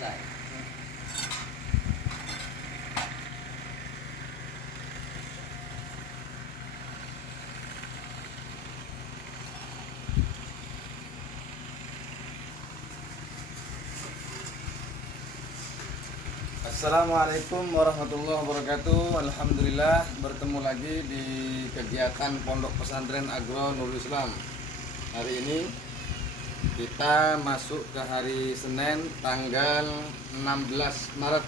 selesai. Assalamualaikum warahmatullahi wabarakatuh. Alhamdulillah bertemu lagi di kegiatan Pondok Pesantren Agro Nurul Islam. Hari ini kita masuk ke hari Senin tanggal 16 Maret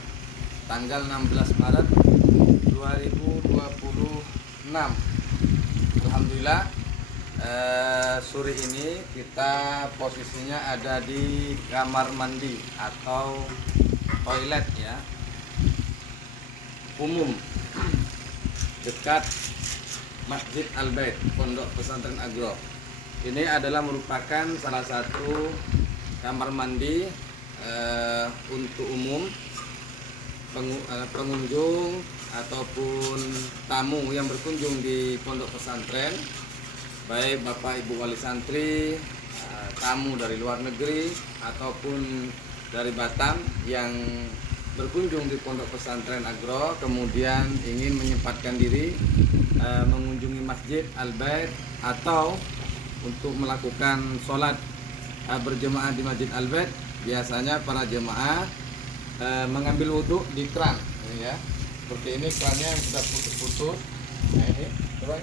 2026. Alhamdulillah sore ini kita posisinya ada di kamar mandi atau toilet ya, umum dekat Masjid Al-Bait Pondok Pesantren Agro. Ini adalah merupakan salah satu kamar mandi untuk umum pengunjung ataupun tamu yang berkunjung di pondok pesantren, baik Bapak Ibu wali santri, tamu dari luar negeri ataupun dari Batam yang berkunjung di pondok pesantren Agro, kemudian ingin menyempatkan diri mengunjungi Masjid Al-Bait atau untuk melakukan sholat berjemaah di Masjid Al-Bait. Biasanya para jemaah mengambil wudhu di kran ini ya, seperti ini krannya yang sudah putus-putus. Nah ini coba,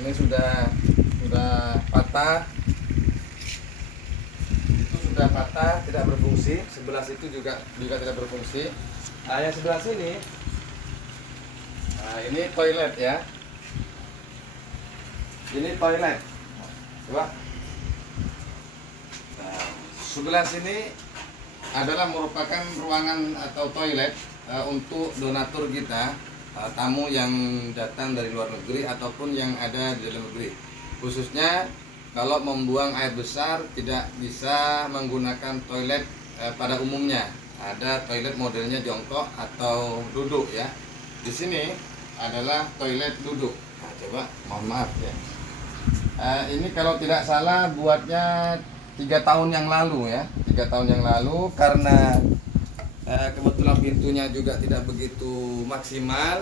ini sudah patah, sudah patah, tidak berfungsi. Sebelah situ juga tidak berfungsi. Nah, yang sebelah sini, nah, ini toilet ya. Ini toilet. Coba. Nah, sebelah sini adalah merupakan ruangan atau toilet untuk donatur kita, tamu yang datang dari luar negeri ataupun yang ada di dalam negeri. Khususnya kalau membuang air besar tidak bisa menggunakan toilet pada umumnya. Ada toilet modelnya jongkok atau duduk ya. Di sini adalah toilet duduk. Nah, coba, mohon maaf ya. Ini kalau tidak salah buatnya 3 tahun yang lalu ya. 3 tahun yang lalu karena kebetulan pintunya juga tidak begitu maksimal,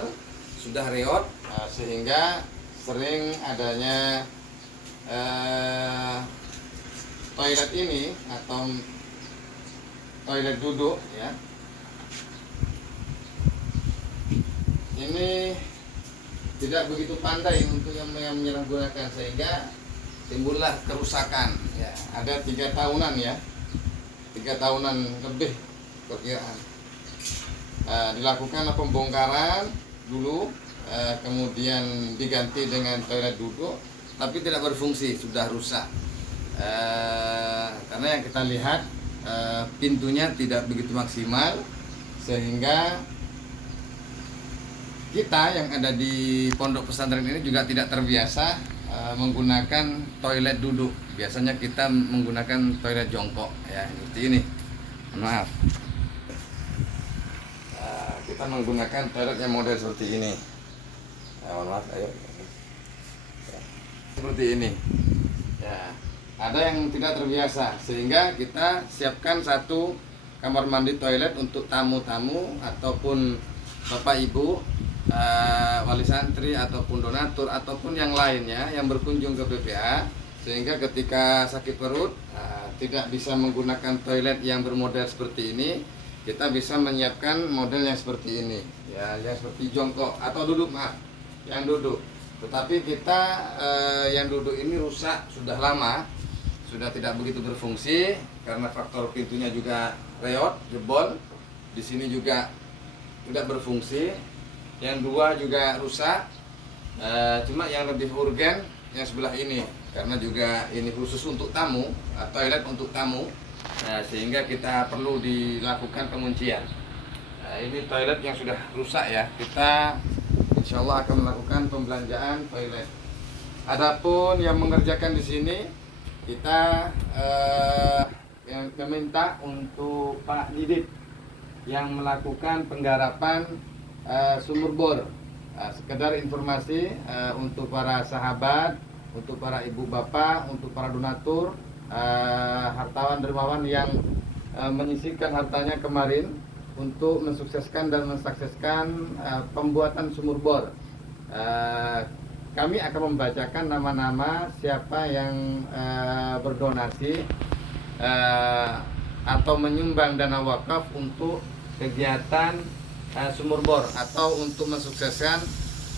sudah reot, sehingga sering adanya toilet ini atau toilet duduk ya, ini tidak begitu pandai untuk yang menyalahgunakan sehingga timbullah kerusakan ya. Ada 3 tahunan ya, 3 tahunan lebih perkiraan. Dilakukan pembongkaran dulu, kemudian diganti dengan toilet duduk, tapi tidak berfungsi, sudah rusak. Karena yang kita lihat pintunya tidak begitu maksimal, sehingga kita yang ada di pondok pesantren ini juga tidak terbiasa menggunakan toilet duduk. Biasanya kita menggunakan toilet jongkok ya, seperti ini. Maaf. Kita menggunakan toilet yang model seperti ini. Maaf, ayo. Seperti ini ya, ada yang tidak terbiasa sehingga kita siapkan satu kamar mandi toilet untuk tamu-tamu ataupun bapak ibu wali santri ataupun donatur ataupun yang lainnya yang berkunjung ke PPA, sehingga ketika sakit perut tidak bisa menggunakan toilet yang bermodel seperti ini, kita bisa menyiapkan model yang seperti ini ya, yang seperti jongkok atau duduk, maaf, yang duduk. Tetapi kita yang duduk ini rusak sudah lama, sudah tidak begitu berfungsi karena faktor pintunya juga reot, jebol. Di sini juga tidak berfungsi. Yang dua juga rusak. Cuma yang lebih urgen yang sebelah ini, karena juga ini khusus untuk tamu, toilet untuk tamu, sehingga kita perlu dilakukan penguncian. Ini toilet yang sudah rusak ya. Kita insya Allah akan melakukan pembelanjaan toilet. Adapun yang mengerjakan di sini, kita yang meminta untuk Pak Didit yang melakukan penggarapan sumur bor. Sekedar informasi untuk para sahabat, untuk para ibu bapak, untuk para donatur, hartawan dermawan yang menyisihkan hartanya kemarin untuk mensukseskan dan mensukseskan pembuatan sumur bor. Kami akan membacakan nama-nama siapa yang berdonasi atau menyumbang dana wakaf untuk kegiatan sumur bor atau untuk mensukseskan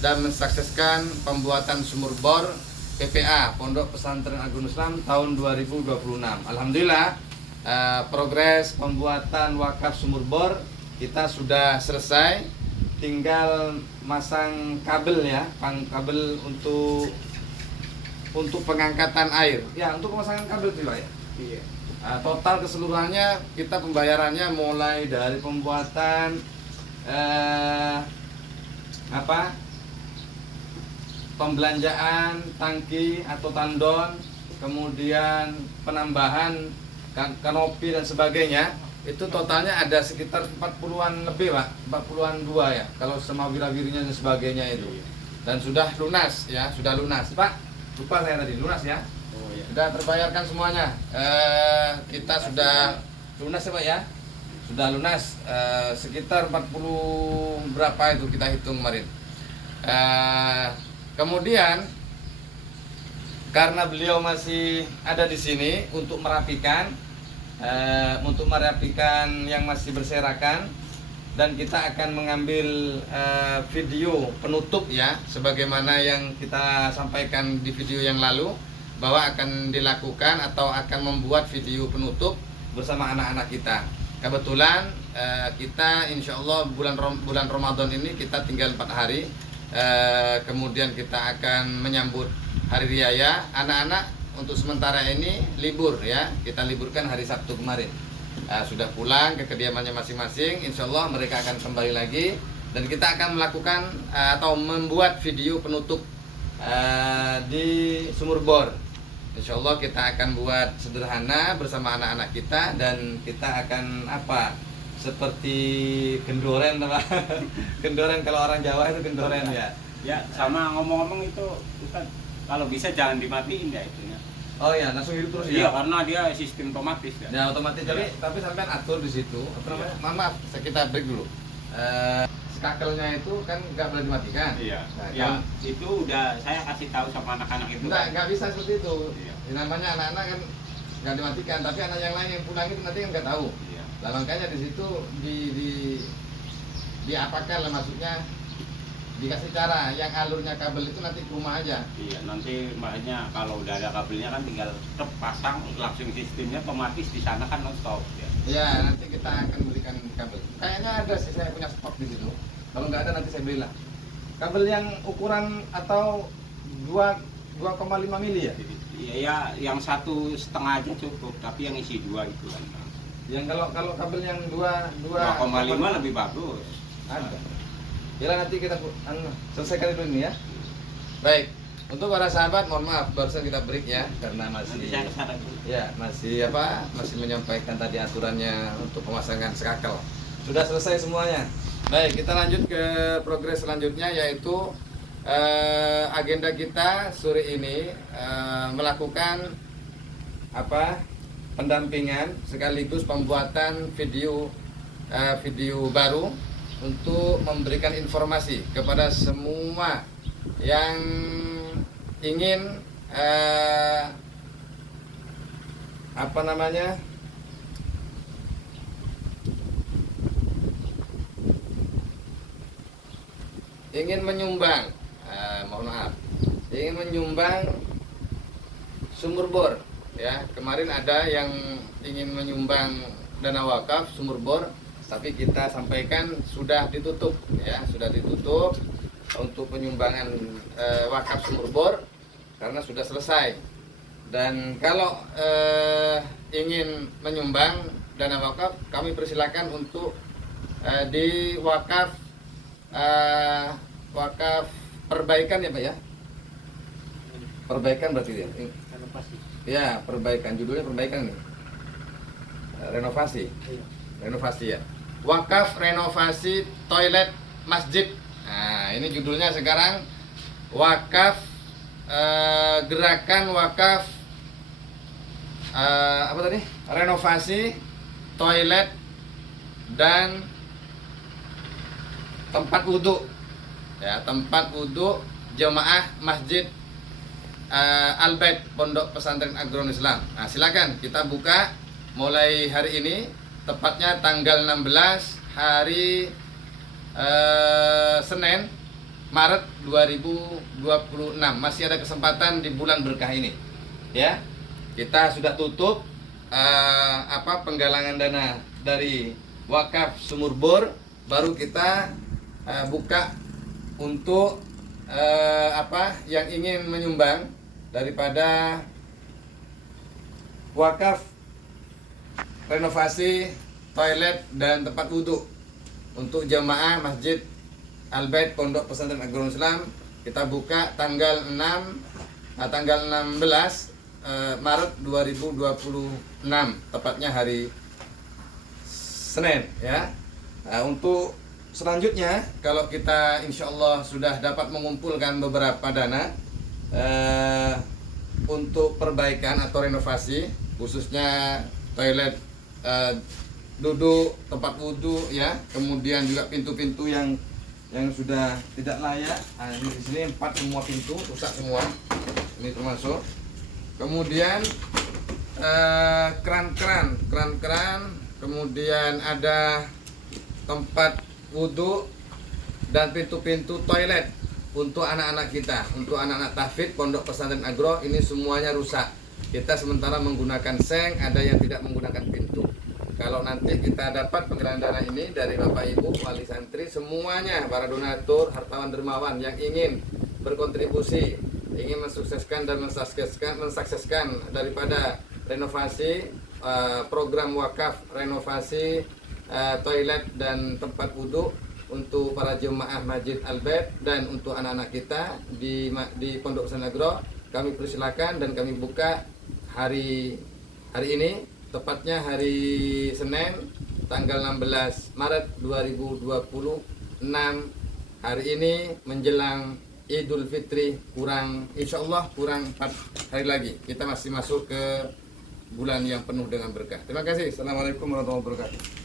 dan mensukseskan pembuatan sumur bor PPA Pondok Pesantren Agung Islam tahun 2026. Alhamdulillah, progres pembuatan wakaf sumur bor kita sudah selesai, tinggal masang kabel ya, kabel untuk pengangkatan air. Ya, untuk pemasangan kabel itu ya. Iya. Total keseluruhannya kita pembayarannya mulai dari pembuatan pembelanjaan tangki atau tandon, kemudian penambahan kanopi dan sebagainya, itu totalnya ada sekitar 40-an lebih Pak, 40-an 2 ya, kalau sama wira-wirinya dan sebagainya itu. Dan sudah lunas ya, sudah lunas Pak, lupa saya tadi, lunas ya. Oh, iya. Sudah terbayarkan semuanya. Kita sudah lunas ya Pak ya, sudah lunas sekitar 40 berapa itu kita hitung kemarin. Kemudian karena beliau masih ada di sini untuk merapikan yang masih berserakan, dan kita akan mengambil video penutup ya, sebagaimana yang kita sampaikan di video yang lalu bahwa akan dilakukan atau akan membuat video penutup bersama anak-anak kita. Kebetulan kita insya Allah bulan Ramadan ini kita tinggal 4 hari. Kemudian kita akan menyambut hari raya. Anak-anak untuk sementara ini libur ya, kita liburkan hari Sabtu kemarin. Sudah pulang ke kediamannya masing-masing. Insya Allah mereka akan kembali lagi, dan kita akan melakukan atau membuat video penutup di sumur bor. Insya Allah kita akan buat sederhana bersama anak-anak kita, dan kita akan seperti gendoren apa? Gendoren, kalau orang Jawa itu gendoren ya. Ya, sama ngomong-ngomong itu Ustaz, kalau bisa jangan dimatiin ya itunya. Oh ya, langsung hidup terus iya, ya. Karena dia sistem otomatis ya. Ya otomatis, tapi sampean atur di situ. Maaf, kita break dulu. Skakelnya itu kan nggak boleh dimatikan. Iya. Nah, ya, itu udah saya kasih tahu sama anak-anak itu. Nggak bisa seperti itu. Iya. Namanya anak-anak kan nggak dimatikan, tapi anak yang lain yang pulang itu nanti kan nggak tahu. Iya. Nah, makanya di situ diapakan lah, maksudnya dikasih cara yang alurnya kabel itu nanti ke rumah aja. Iya, nanti makanya kalau udah ada kabelnya kan tinggal terpasang langsung, sistemnya otomatis di sana kan non-stop ya. Ya, nanti kita akan belikan kabel. Kayaknya ada sih, saya punya stok di situ. Kalau nggak ada nanti saya belilah. Kabel yang ukuran atau 2,5 mili ya? Iya, yang 1,5 aja cukup, tapi yang isi 2 itu kan. Yang kalau kabel yang 2,5 lebih bagus. Ada. Ya nanti kita selesaikan dulu ini ya. Baik. Untuk para sahabat, mohon maaf barusan kita break ya, karena masih masih menyampaikan tadi aturannya untuk pemasangan skakel. Sudah selesai semuanya. Baik, kita lanjut ke progres selanjutnya, yaitu agenda kita sore ini melakukan pendampingan sekaligus pembuatan video baru untuk memberikan informasi kepada semua yang ingin ingin menyumbang ingin menyumbang sumur bor ya. Kemarin ada yang ingin menyumbang dana wakaf sumur bor, tapi kita sampaikan sudah ditutup ya, sudah ditutup untuk penyumbangan wakaf sumur bor karena sudah selesai. Dan kalau ingin menyumbang dana wakaf, kami persilakan untuk di wakaf perbaikan ya Pak ya. Perbaikan berarti ya. Renovasi. Ya, perbaikan, judulnya perbaikan nih. Renovasi. Renovasi ya. Wakaf renovasi toilet masjid. Nah, ini judulnya sekarang wakaf gerakan wakaf renovasi toilet, dan tempat wudhu. Ya, tempat wudhu jemaah Masjid Al-Bait Pondok Pesantren Agronom Islam. Nah, silakan kita buka mulai hari ini, tepatnya tanggal 16 hari Senin Maret 2026. Masih ada kesempatan di bulan berkah ini. Ya. Kita sudah tutup penggalangan dana dari wakaf Sumur Bor, baru kita buka untuk yang ingin menyumbang daripada wakaf renovasi toilet dan tempat wudhu untuk jemaah Masjid Al-Bait Pondok Pesantren Agronom Islam. Kita buka tanggal 16 Maret 2026, tepatnya hari Senin, ya. Nah, untuk selanjutnya, kalau kita insya Allah sudah dapat mengumpulkan beberapa dana untuk perbaikan atau renovasi, khususnya toilet duduk, tempat wudhu, ya, kemudian juga pintu-pintu yang sudah tidak layak. Nah, di sini 4 semua pintu rusak semua, ini termasuk. Kemudian keran-keran, kemudian ada tempat wudhu dan pintu-pintu toilet untuk anak-anak kita, untuk anak-anak tahfidz Pondok Pesantren Agro, ini semuanya rusak. Kita sementara menggunakan seng, ada yang tidak menggunakan pintu. Kalau nanti kita dapat penggalangan dana ini dari Bapak Ibu wali santri semuanya, para donatur, hartawan dermawan yang ingin berkontribusi, ingin mensukseskan dan mensukseskan daripada renovasi program wakaf renovasi toilet dan tempat wudhu untuk para jemaah Masjid Al-Bait dan untuk anak-anak kita di Pondok Pesantren Agro, kami persilakan dan kami buka hari ini, tepatnya hari Senin tanggal 16 Maret 2026. Hari ini menjelang Idul Fitri, insya Allah kurang 4 hari lagi kita masih masuk ke bulan yang penuh dengan berkah. Terima kasih. Assalamualaikum warahmatullahi wabarakatuh.